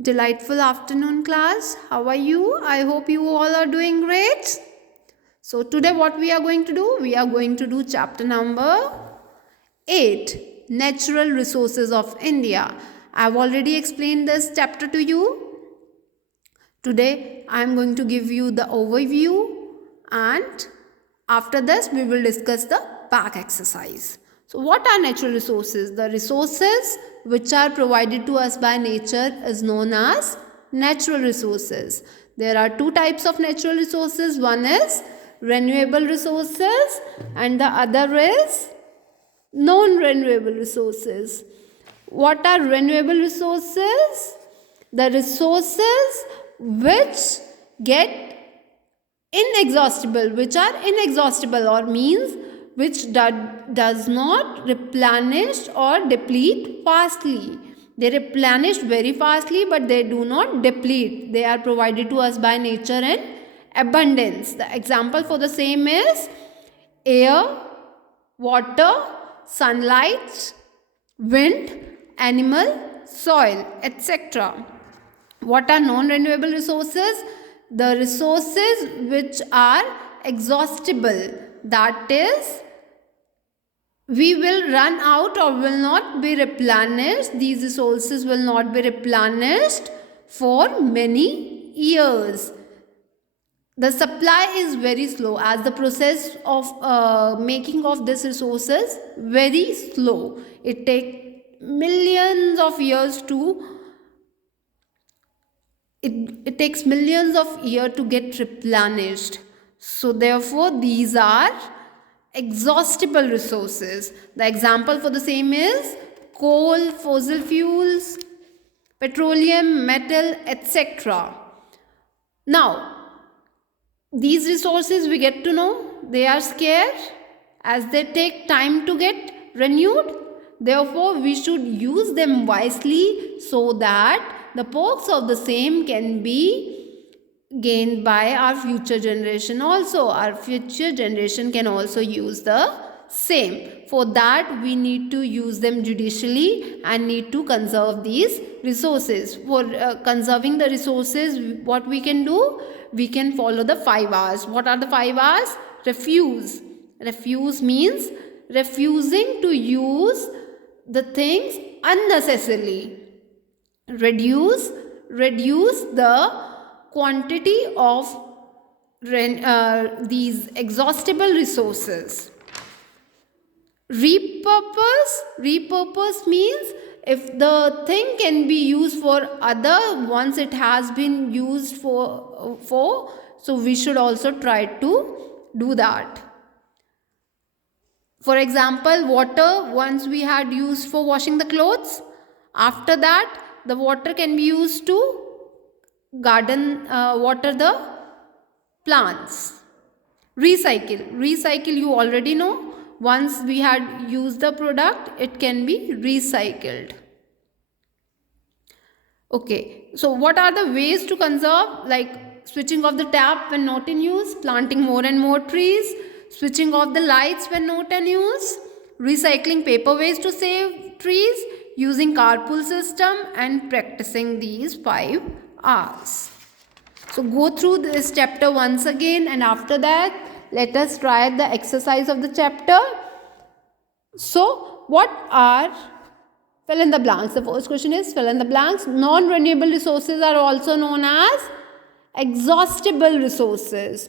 Delightful afternoon, class. How are you? I hope you all are doing great. So, today, what we are going to do? We are going to do chapter number 8, Natural Resources of India. I have already explained this chapter to you. Today, I am going to give you the overview, and after this, we will discuss the back exercise. So, what are natural resources? The resources which are provided to us by nature is known as natural resources. There are two types of natural resources. One is renewable resources and the other is non-renewable resources. What are renewable resources? The resources which get inexhaustible, which are inexhaustible, or means which does not replenish or deplete fastly. They replenish very fastly, but they do not deplete. They are provided to us by nature in abundance. The example for the same is air, water, sunlight, wind, animal, soil, etc. What are non-renewable resources? The resources which are exhaustible, that is, we will run out or will not be replenished. These resources will not be replenished for many years. The supply is very slow, as the process of making of these resources very slow. It takes millions of years to it takes millions of years to get replenished. So therefore these are exhaustible resources. The example for the same is coal, fossil fuels, petroleum, metal, etc. Now, these resources we get to know they are scarce as they take time to get renewed. Therefore, we should use them wisely so that the perks of the same can be gained by our future generation also. Our future generation can also use the same. For that, we need to use them judicially and need to conserve these resources. For conserving the resources, what we can do? We can follow the 5 R's. What are the 5 R's? Refuse. Refuse means refusing to use the things unnecessarily. Reduce the quantity of these exhaustible resources. Repurpose means if the thing can be used for other once it has been used for so we should also try to do that. For example, water once we had used for washing the clothes, after that the water can be used to water the plants. Recycle you already know. Once we had used the product, it can be recycled. Okay, so what are the ways to conserve? Like switching off the tap when not in use, planting more and more trees, switching off the lights when not in use, recycling paper waste to save trees, using carpool system, and practicing these 5 R's. So go through this chapter once again, and after that let us try the exercise of the chapter. So what are fill in the blanks? The first question is fill in the blanks. Non-renewable resources are also known as exhaustible resources.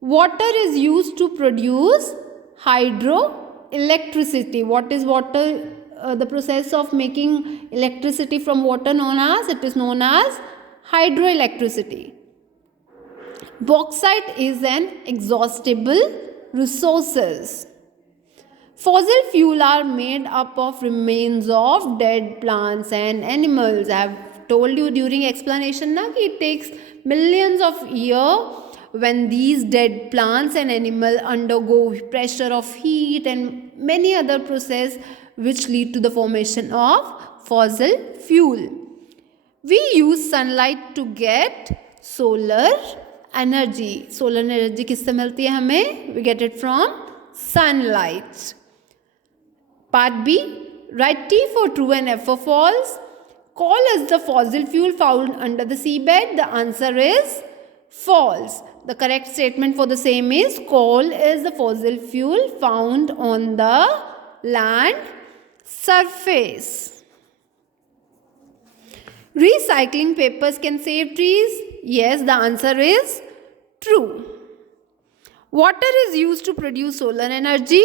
Water is used to produce hydroelectricity. What is water? The process of making electricity from water known as? It is known as hydroelectricity. Bauxite is an exhaustible resources. Fossil fuel are made up of remains of dead plants and animals. I have told you during explanation that it takes millions of years when these dead plants and animals undergo pressure of heat and many other processes which lead to the formation of fossil fuel. We use sunlight to get solar energy. Solar energy किससे मिलती है हमें? We get it from sunlight. Part B, write T for true and F for false. Coal is the fossil fuel found under the seabed. The answer is false. The correct statement for the same is coal is the fossil fuel found on the land surface. Recycling papers can save trees. Yes, the answer is true. Water is used to produce solar energy.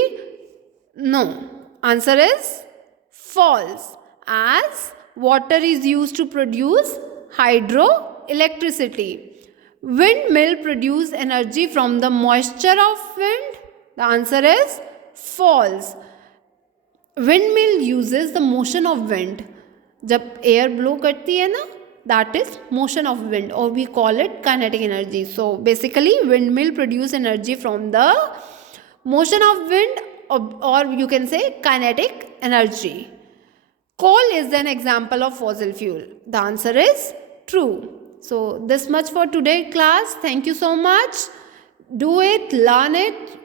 No. Answer is false. As water is used to produce hydroelectricity. Windmill produce energy from the moisture of wind. The answer is false. Windmill uses the motion of wind. जब air blow करती है ना, that is motion of wind, or we call it kinetic energy. So basically windmill produce energy from the motion of wind, or you can say kinetic energy. Coal is an example of fossil fuel. The answer is true. So this much for today class. Thank you so much. Do it, learn it,